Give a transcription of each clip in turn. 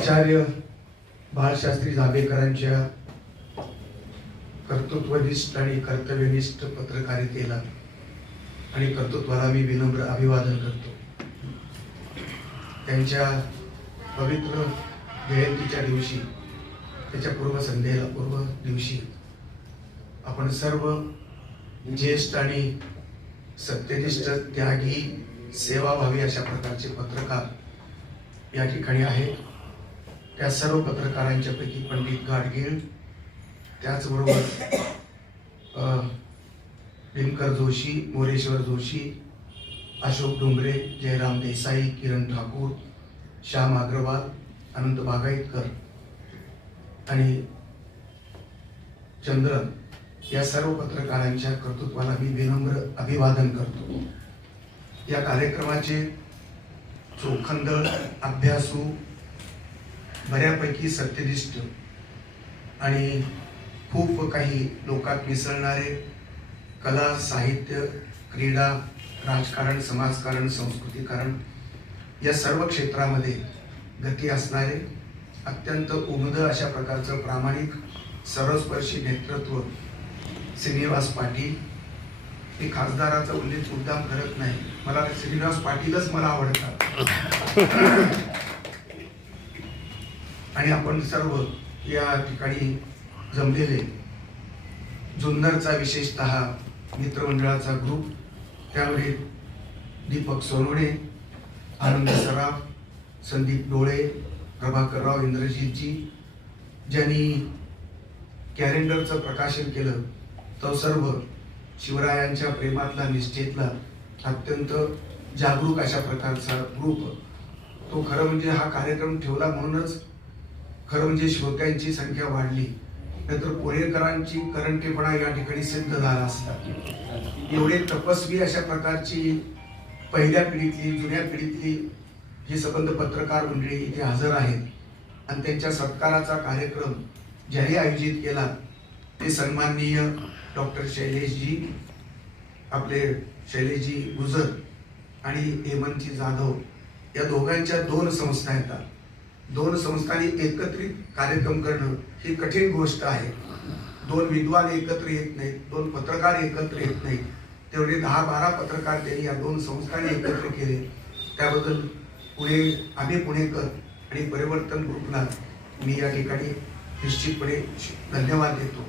आचार्य बाळशास्त्री जांभेकरांच्या कर्तृत्वनिष्ठ आणि कर्तव्यनिष्ठ पत्रकारितेला आणि कर्तृत्वाला मी विनम्र अभिवादन करतो. त्यांच्या पवित्र जयंतीच्या दिवशी त्याच्या पूर्वसंध्येला पूर्व दिवशी आपण सर्व ज्येष्ठ आणि सत्यनिष्ठ त्यागी सेवाभावी अशा प्रकारचे पत्रकार या ठिकाणी आहेत. त्या सर्व पत्रकारांच्या पैकी पंडित गाडगीळ त्याचबरोबर भीमकर जोशी मोरेश्वर जोशी अशोक डोंगरे जयराम देसाई किरण ठाकूर श्याम अग्रवाल अनंत बागायतकर आणि चंद्रन या सर्व पत्रकारांच्या कर्तृत्वाला मी विनम्र अभिवादन करतो. या कार्यक्रमाचे चोखंदळ अभ्यासू बऱ्यापैकी सत्यनिष्ठ आणि खूप काही लोकात मिसळणारे कला साहित्य क्रीडा राजकारण समाजकारण संस्कृतीकारण या सर्व क्षेत्रामध्ये गती असणारे अत्यंत उमद अशा प्रकारचं प्रामाणिक सर्वस्पर्शी नेतृत्व श्रीनिवास पाटील हे खासदाराचा उल्लेख मुद्दाम करत नाही. मला श्रीनिवास पाटीलच मला आवडतात. आणि आपण सर्व या ठिकाणी जमलेले जुन्नरचा विशेषतः मित्रमंडळाचा ग्रुप त्यामध्ये दीपक सोनवणे आनंद सराफ संदीप डोळे प्रभाकरराव इंद्रजीतजी ज्यांनी कॅलेंडरचं प्रकाशन केलं तो सर्व शिवरायांच्या प्रेमातला निष्ठेतला अत्यंत जागरूक अशा प्रकारचा ग्रुप तो खरं म्हणजे हा कार्यक्रम ठेवला म्हणूनच खरं म्हणजे श्रोत्यांची संख्या वाढली. नंतर कोरेकरांची करंटेपणा या ठिकाणी सिद्ध झाला असता. एवढे तपस्वी अशा प्रकारची पहिल्या पिढीतली जुन्या पिढीतली ही संबंध पत्रकार मंडळी इथे हजर आहेत आणि त्यांच्या सत्काराचा कार्यक्रम ज्याने आयोजित केला ते सन्माननीय डॉक्टर शैलेशजी आपले शैलेशजी गुजर आणि हेमंतजी जाधव या दोघांच्या दोन संस्था येतात. दोन संस्थांनी एकत्रित कार्यक्रम करणं ही कठीण गोष्ट आहे. दोन विद्वान एकत्र येत नाहीत दोन पत्रकार एकत्र येत नाहीत. तेवढे दहा बारा पत्रकार त्यांनी या दोन संस्थांनी एकत्र केले. त्याबद्दल पुणे आम्ही पुणेकर आणि परिवर्तन ग्रुपला मी या ठिकाणी निश्चितपणे धन्यवाद देतो.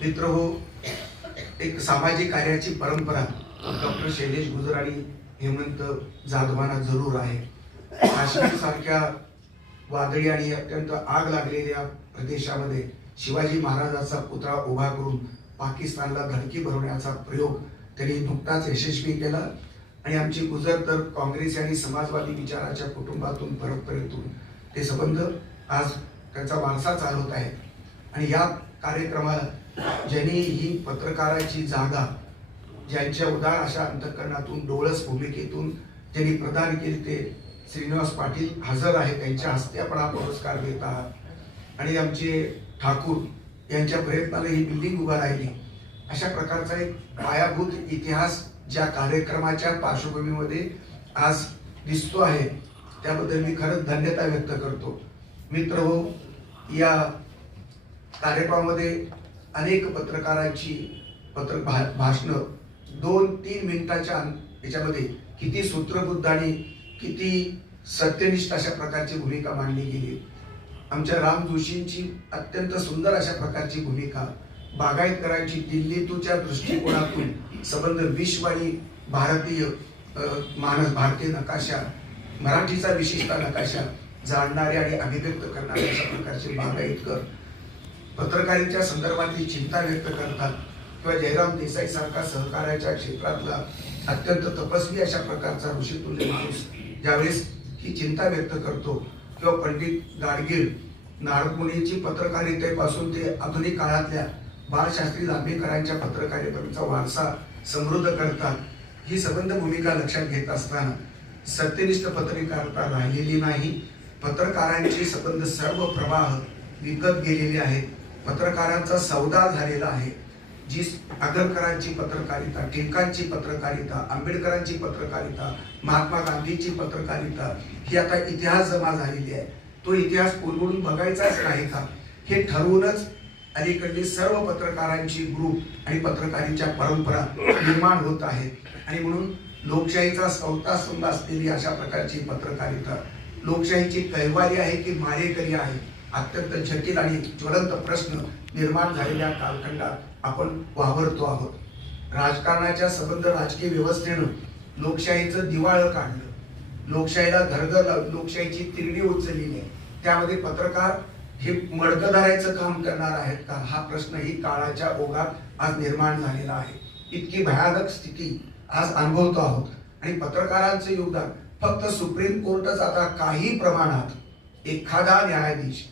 मित्र हो एक सामाजिक कार्याची परंपरा डॉक्टर शैलेश गुजर आणि हेमंत जाधवांना जरूर आहे. काश्मीरसारख्या वादळी आणि अत्यंत आग लागलेल्या प्रदेशामध्ये शिवाजी महाराजाचा पुतळा उभा करून पाकिस्तानला धडकी भरवण्याचा प्रयोग त्यांनी नुकताच यशस्वी केला. आणि आमची गुजर तर काँग्रेस आणि समाजवादी विचाराच्या कुटुंबातून परंपरेतून ते संबंध आज त्यांचा वारसा चालवत आहे आणि या कार्यक्रमाला ज्यांनी ही पत्रकाराची जागा ज्यांच्या उदार अशा अंतकरणातून डोळस भूमिकेतून ज्यांनी प्रदान केली ते श्रीनिवास पाटील हजर आहे त्यांच्या हस्ते आपण हा पुरस्कार देत आहात. आणि आमचे ठाकूर यांच्या प्रयत्नाने ही बिल्डिंग उभा राहिली. अशा प्रकारचा एक पायाभूत इतिहास ज्या कार्यक्रमाच्या पार्श्वभूमीमध्ये आज दिसतो आहे त्याबद्दल मी खरंच धन्यता व्यक्त करतो. मित्र हो या कार्यक्रमामध्ये अनेक पत्रकारांची पत्र भा भाषणं दोन तीन मिनिटाच्या याच्यामध्ये किती सूत्रबुद्ध आणि किती सत्यनिष्ठ अशा प्रकारची भूमिका मांडली गेली. आमच्या राम जोशींची अत्यंत सुंदर अशा प्रकारची भूमिका बागायतकरांची दिल्लीतूच्या दृष्टिकोनातून संबंध विश्व आणि भारतीय मानस भारतीय नकाशा मराठीचा विशिष्ट नकाशा जाणणारे आणि अभिव्यक्त करणारे अशा प्रकारचे बागायतकर पत्रकारितेच्या संदर्भातली चिंता व्यक्त करतात किंवा जयराम देसाई सारखा सहकार्याच्या क्षेत्रातला अत्यंत तपस्वी अशा प्रकारचा ऋषितुल्य माणूस ज्यावेळेस ही चिंता व्यक्त करतो किंवा पंडित गाडगीळ नाडमुनीची पत्रकारितेपासून ते आधुनिक काळातल्या बाळशास्त्री जांभेकरांच्या पत्रकारितेचा वारसा समृद्ध करतात ही सबंध भूमिका लक्षात घेत असताना सत्यनिष्ठ पत्रकारिता राहिलेली नाही. पत्रकारांचे सबंध सर्व प्रवाह विकत गेलेले आहेत. पत्रकारांचा सौदा झालेला आहे. जी आगरकरांची पत्रकारिता टिळकांची पत्रकारिता आंबेडकरांची पत्रकारिता महात्मा गांधीची पत्रकारिता ही आता इतिहास जमा झालेली आहे. तो इतिहास उलगडून बघायचाच नाही का? हे ठरवूनच अलीकडली सर्व पत्रकारांची ग्रुप आणि पत्रकारीच्या परंपरा निर्माण होत आहेत आणि म्हणून लोकशाहीचा सवता स्तंभ असलेली अशा प्रकारची पत्रकारिता लोकशाहीची कैवारी आहे की मारेकरी आहे? अत्यंत जटिल आणि ज्वलंत प्रश्न निर्माण झालेल्या कालखंडात आपण वावरतो आहोत. राजकारणाच्या संबंध राजकीय व्यवस्थेनं लोकशाहीचं दिवाळं काढलं. लोकशाहीला घरघर लोकशाहीची तिरडी उचललेली आहे त्यामध्ये पत्रकार हे मडकं धरायचं काम करणार आहेत का? हा प्रश्न ही काळाच्या ओघात आज निर्माण झालेला आहे. इतकी भयानक स्थिती आज अनुभवतो आहोत. आणि पत्रकारांचं योगदान फक्त सुप्रीम कोर्टच आता काही प्रमाणात एखादा न्यायाधीश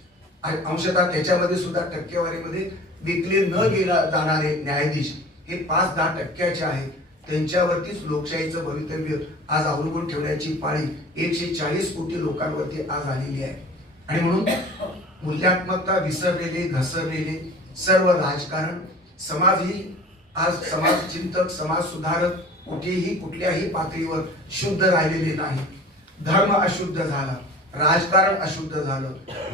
अंशतः त्याच्यामध्ये सुद्धा टक्केवारीमध्ये विकले न गेला जाणारे न्यायाधीश हे पाच दहा टक्क्याचे आहेत. त्यांच्यावरतीच लोकशाहीचं भवितव्य आज अवलंबून ठेवण्याची पाळी एकशे चाळीस कोटी लोकांवरती आज आलेली आहे. आणि म्हणून मूल्यात्मकता विसरलेले घसरलेले सर्व राजकारण समाज ही आज समाज चिंतक समाज सुधारक कुठेही कुठल्याही पातळीवर शुद्ध राहिलेले नाही. धर्म अशुद्ध झाला. राजकारण अशुद्ध झालं.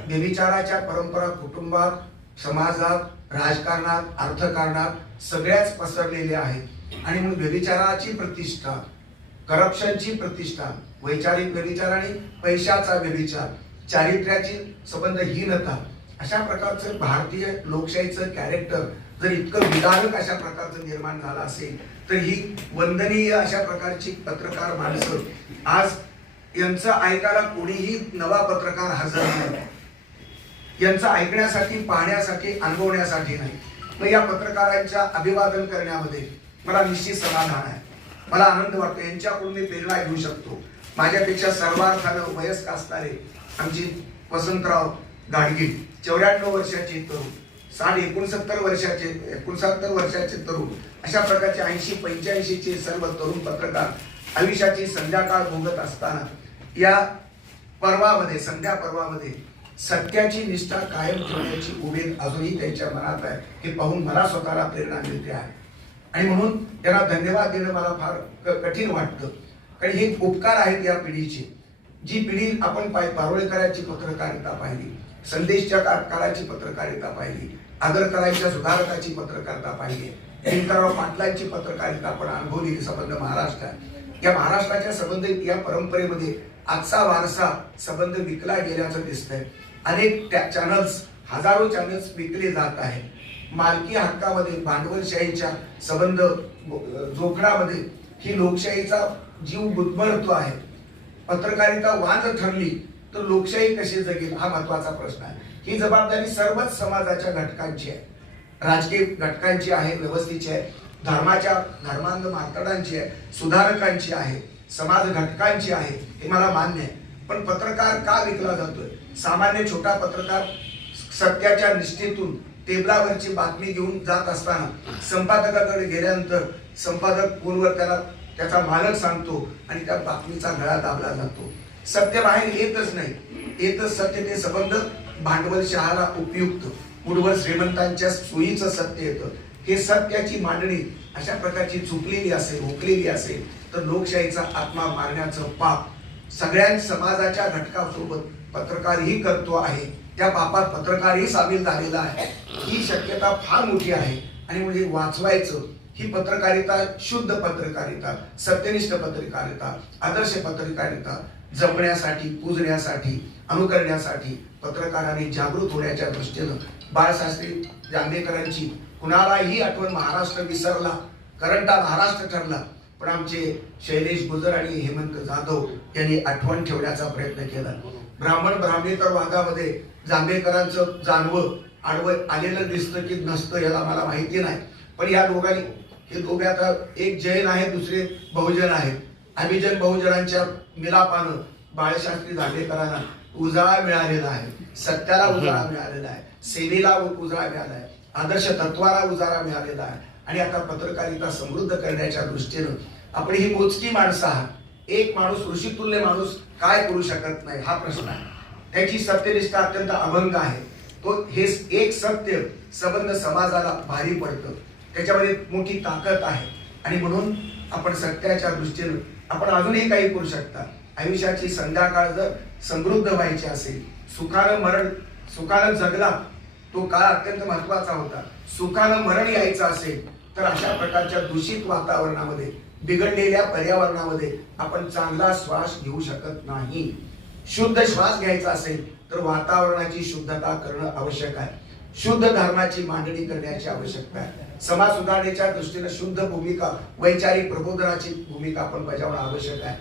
व्यभिचाराच्या परंपरा कुटुंबात समाजात राजकारणात अर्थकारणात सगळ्याच पसरलेल्या आहेत. आणि मग व्यभिचाराची प्रतिष्ठा करप्शनची प्रतिष्ठा वैचारिक व्यभिचार आणि पैशाचा व्यभिचार चारित्र्याची संबंधहीनता अशा प्रकारचं भारतीय लोकशाहीचं कॅरेक्टर जर इतकं विधानक अशा प्रकारचं निर्माण झालं असेल तर ही वंदनीय अशा प्रकारची पत्रकार माणसं आज यांचं ऐकायला कोणीही नवा पत्रकार हजर नाही. यांचं ऐकण्यासाठी पाहण्यासाठी अनुभवण्यासाठी नाही. मग या पत्रकारांच्या अभिवादन करण्यामध्ये मला निश्चित समाधान आहे. मला आनंद वाटतो. यांच्याकडून मी प्रेरणा घेऊ शकतो. माझ्यापेक्षा सर्वार्थानं वयस्क असणारे आमची वसंतराव गाडगीळ चौऱ्याण्णव वर्षाचे तरुण साठ एकोणसत्तर वर्षाचे एकोणसत्तर वर्षाचे तरुण अशा प्रकारचे ऐंशी पंच्याऐंशीचे सर्व तरुण पत्रकार आयुष्याची संध्याकाळ भोगत असताना या पर्वामध्ये संध्या पर्वामध्ये सत्याची निष्ठा कायम ठेवण्याची उमेद अजूनही त्यांच्या मनात आहे हे पाहून मला स्वतःला प्रेरणा मिळते आहे. आणि म्हणून त्यांना धन्यवाद देणं मला फार कठीण वाटतं. कारण हे उपकार आहेत या पिढीचे. जी पिढी आपण पाय पारोळेकरांची पत्रकारिता पाहिली संदेशच्या काळाची पत्रकारिता पाहिली आगरकरांच्या सुधारकाची पत्रकारिता पाहिली भीमराव पाटलांची पत्रकारिता आपण अनुभवलेली संबंध महाराष्ट्रात. या महाराष्ट्राच्या संबंधित या परंपरेमध्ये आजचा वारसा संबंध विकला गेल्याचं दिसतंय. अनेक चॅनल्स हजारो चॅनल्स विकले जात आहेत. मालकी हक्कामध्ये भांडवलशाहीच्या संबंध जोखडामध्ये ही लोकशाहीचा जीव गुदमरतो आहे. पत्रकारिता वाद ठरली तर लोकशाही कशी जगेल हा महत्त्वाचा प्रश्न आहे. ही जबाबदारी सर्वच समाजाच्या घटकांची आहे. राजकीय घटकांची आहे व्यवस्थेची आहे धर्माच्या धर्मांध मातडांची आहे सुधारकांची आहे. समाज घटकांची आहे हे मला मान्य आहे. पण पत्रकार का विकला जातोय? सामान्य छोटा पत्रकार सत्याच्या निष्ठेतून टेबलावरची बातमी घेऊन जात असताना संपादकाकडे गेल्यानंतर संपादक फोनवर त्याला त्याचा मालक सांगतो आणि त्या बातमीचा गळा दाबला जातो. सत्य बाहेर येतच नाही. येतच सत्य ते संबंध भांडवलशहाला उपयुक्त. मुठभर श्रीमंतांच्या सोयीचं सत्य येतं. हे सत्याची मांडणी अशा प्रकारची चुकलेली असेल हुकलेली असेल तर लोकशाहीचा आत्मा मारण्याचं पाप सगळ्या समाजाच्या घटकासोबत पत्रकारही करतो आहे. त्या पापात पत्रकारही सामील झालेला आहे. ही शक्यता फार मोठी आहे. आणि म्हणजे वाचवायचं ही पत्रकारिता शुद्ध पत्रकारिता सत्यनिष्ठ पत्रकारिता आदर्श पत्रकारिता जपण्यासाठी पूजण्यासाठी अनुकरण्यासाठी पत्रकारांनी जागृत होण्याच्या दृष्टीनं बाळशास्त्री जांभेकरांची कुणालाही आठवण महाराष्ट्र विसरला करंटा महाराष्ट्र ठरला पण आमचे शैलेश गुजर आणि हेमंत जाधव यांनी आठवण ठेवण्याचा प्रयत्न केला. ब्राह्मण ब्राह्मणेतर भागामध्ये जांभेकरांचं जानवं आडवं आलेलं दिसतं की नसतं याला मला माहिती नाही. पण या दोघांनी हे दोघे आता एक जैन आहे दुसरे बहुजन आहेत. अभिजन बहुजनांच्या मिलापानं बाळशास्त्री जांभेकरांना उजाळा मिळालेला आहे. सत्याला उजाळा मिळालेला आहे. सेवेला उजाळा मिळाला आहे. आदर्श तत्वाला उजाळा मिळालेला आहे. आणि आता पत्रकारिता समृद्ध करण्याच्या दृष्टीनं आपण ही मोजकी माणसं आहात. एक माणूस ऋषितुल्य माणूस काय करू शकत नाही? हा प्रश्न आहे. त्याची सत्यनिष्ठा अत्यंत अभंग आहे. तो हे एक सत्य संबंध समाजाला भारी पडतं. त्याच्यामध्ये मोठी ताकद आहे. आणि म्हणून आपण सत्याच्या दृष्टीनं आपण अजूनही काही करू शकता. आयुष्याची संध्याकाळ जर समृद्ध व्हायची असेल सुखानं मरण सुखानं जगला तो काळ अत्यंत महत्त्वाचा होता. सुखानं मरण यायचं असेल तर अशा प्रकारच्या दूषित वातावरणामध्ये बिघडलेल्या पर्यावरणामध्ये आपण चांगला श्वास घेऊ शकत नाही. शुद्ध श्वास घ्यायचा असेल तर वातावरणाची शुद्धता करणं आवश्यक आहे. शुद्ध धर्माची मांडणी करण्याची आवश्यकता आहे. समाज सुधारणेच्या दृष्टीने शुद्ध भूमिका वैचारिक प्रबोधनाची भूमिका आपण बजावणं आवश्यक आहे.